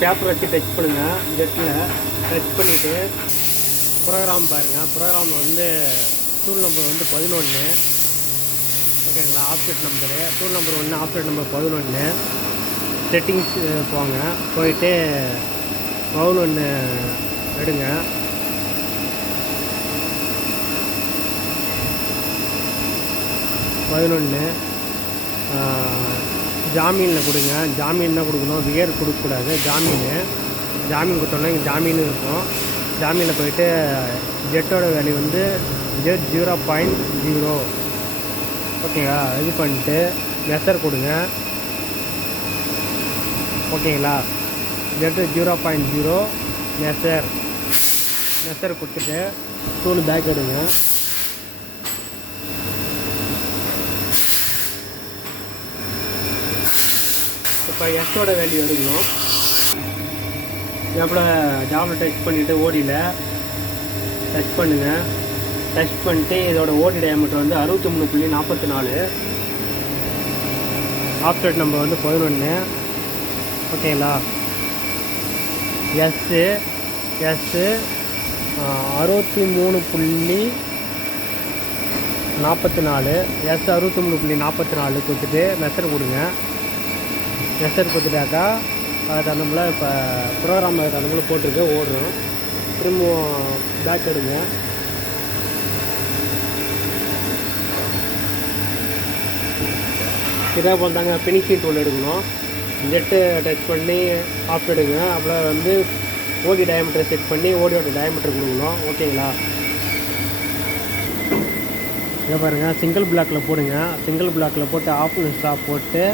Paper வச்சு touch பண்ணுங்கள். ஜெட்டில் touch பண்ணிவிட்டு ப்ரோக்ராம் பாருங்கள். ப்ரோக்ராமில் வந்து டூல் நம்பர் வந்து 11. ஓகேங்களா? Object number tool number 1, object number 11. Settings போங்க. போயிட்டு 11 எடுங்க. ஜாமீனில் கொடுங்க. ஜாமீன் தான் கொடுக்கணும், வியர் கொடுக்கக்கூடாது. ஜாமீன் கொடுத்தோன்னா இங்கே ஜாமீன் இருக்கும். ஜாமீனில் போயிட்டு ஜெட்டோட வேல்யூ வந்து ஜெட் 0.0. ஓகேங்களா? இது பண்ணிட்டு மெஷர் கொடுங்க. ஓகேங்களா? ஜெட்டு 0.0 மெஷர் கொடுத்துட்டு டூல் பேக் எடுங்க. இப்போ எஸ்ஸோட வேல்யூ எடுக்கணும். எவ்வளோ ஜாபில் டச் பண்ணிவிட்டு ஓடியில் டச் பண்ணுங்கள். டச் பண்ணிட்டு இதோட ஓடி டயாமீட்டர் வந்து 63.44. ஆப்ஜெக்ட் நம்பர் வந்து 11. ஓகேங்களா? எஸ்ஸு 63.44. எஸ் 63.44 கொடுத்துட்டு மெஷர் கொடுங்க. மெஷர் கொடுத்துட்டாக்கா அது தகுந்தமில்ல இப்போ ப்ரோக்ராம் அது தகுந்தமில்ல போட்டிருக்கு, ஓடுறோம். திரும்பவும் பேக் எடுங்க. இதே போல் தாங்க ஃபினிஷிங் டூல் எடுக்கணும். ஜெட்டு டச் பண்ணி ஆஃப் எடுங்க. அப்புறம் வந்து ஓடி டயாமீட்டர் செட் பண்ணி ஓடியோட டயாமீட்டர் கொடுக்கணும். ஓகேங்களா? இதை பாருங்கள், சிங்கிள் பிளாக்கில் போடுங்க. சிங்கிள் பிளாக்கில் போட்டு ஆஃப் ஸ்டாப் போட்டு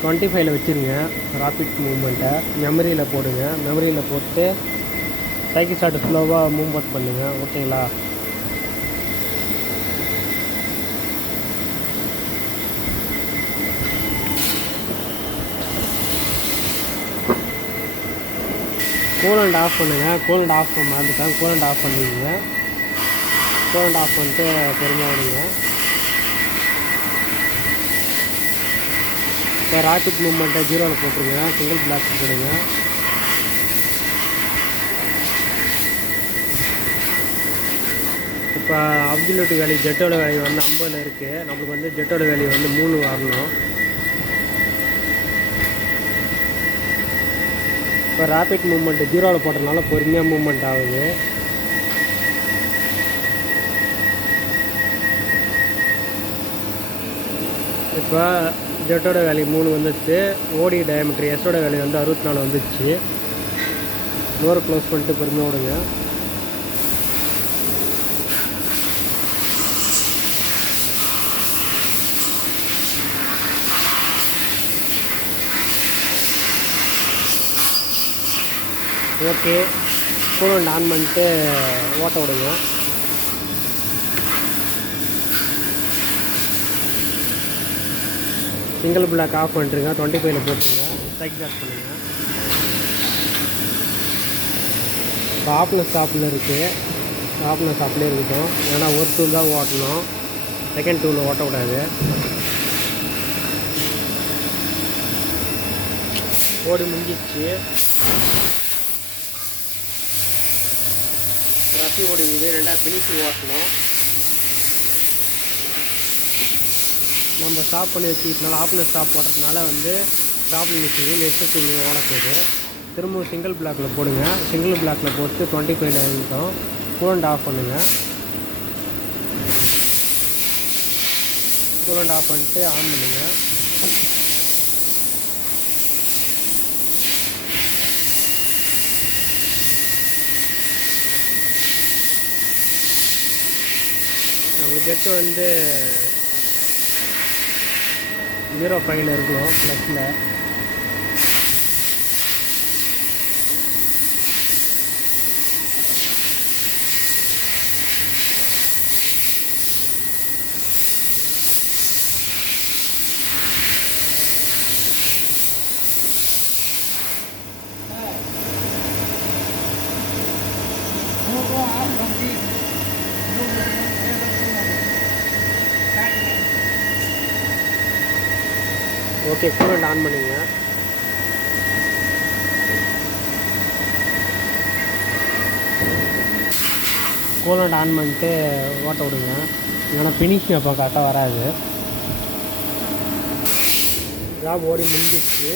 25ல் வச்சுருங்க. ராபிட் மூவ்மெண்ட்டை மெமரியில் போடுங்க. மெமரியில் போட்டு சைக்கிள் ஸ்டார்ட் ஸ்லோவாக மூவ்மெண்ட் பண்ணுங்கள். ஓகேங்களா? கூலண்ட் ஆஃப் பண்ணுங்கள். கூலண்ட் ஆஃப் பண்ண மறந்துட்டேன். கூலண்ட் ஆஃப் பண்ணிக்கோங்க. கூலண்ட் ஆஃப் பண்ணிட்டு பொறுமையாக விடுங்க. இப்போ ராக்கெட் மூவ்மெண்ட்டை 0வில் போட்டுருங்க. சிங்கிள் பிளாக் போடுங்க. இப்போ அப்சல்யூட் வேல்யூ ஜெட்டோட வேல்யூ வந்து 50 இருக்குது. நம்மளுக்கு வந்து ஜெட்டோட வேல்யூ வந்து 3 வரணும். இப்போ ராபிட் மூவ்மெண்ட் 0வில் போட்டதுனால பொறுமையாக மூவ்மெண்ட் ஆகுது. இப்போ ஜெட்டோட வேல்யூ 3 வந்துச்சு. ஓடி டயாமீட்டர் எஸ்ஸோட வேல்யூ வந்து 64 வந்துச்சு. டோரை க்ளோஸ் பண்ணிட்டு பொறுமையாக விடுங்க. ஓகே, கூலண்ட் ஆன் பண்ணிட்டு ஓட்ட விடுங்க. சிங்கிள் பிளாக் ஆஃப் பண்ணிட்டுருங்க. 25ல் போட்டுருங்க. சைக்கிள் ஸ்டார்ட் பண்ணுங்கள். இப்போ ஆஃப்ல ஸ்டாப்பில் இருக்குது. ஆஃப்ல ஸ்டாப்லேயே இருக்கட்டும். ஏன்னா ஒரு டூல் தான் ஓட்டணும், செகண்ட் டூலில் ஓட்டக்கூடாது. ஓடி முடிஞ்சிச்சு. ரசி ஓடிக்குது. ரெண்டாவது ஃபினிஷிங் ஓட்டணும். நம்ம ஸ்டாப் பண்ணி வச்சுக்கிறதுனால ஆஃப்ல ஸ்டாப் போடுறதுனால வந்து ஸ்டாப் நிற்கிது. நெக்ஸ்ட்டு டூல் ஓட போகுது. திரும்பவும் சிங்கிள் பிளாக்கில் போடுங்க. சிங்கிள் பிளாக்கில் போட்டு 25ல் இருக்கட்டும். கூலண்ட் ஆஃப் பண்ணுங்கள். கூலண்ட் ஆஃப் பண்ணிட்டு ஆன் பண்ணுங்கள். நம்ம ஜெட்டு வந்து 0.5ல் இருக்கணும், ப்ளஸில். ஓகே, கூலண்ட் ஆன் பண்ணுங்க. கூலண்ட் ஆன் பண்ணிட்டு ஓட்ட விடுங்க, இல்லைன்னா ஃபினிஷிங் அப்போ கரெக்டாக வராது. ஜாப் ஓடி முடிஞ்சிச்சு.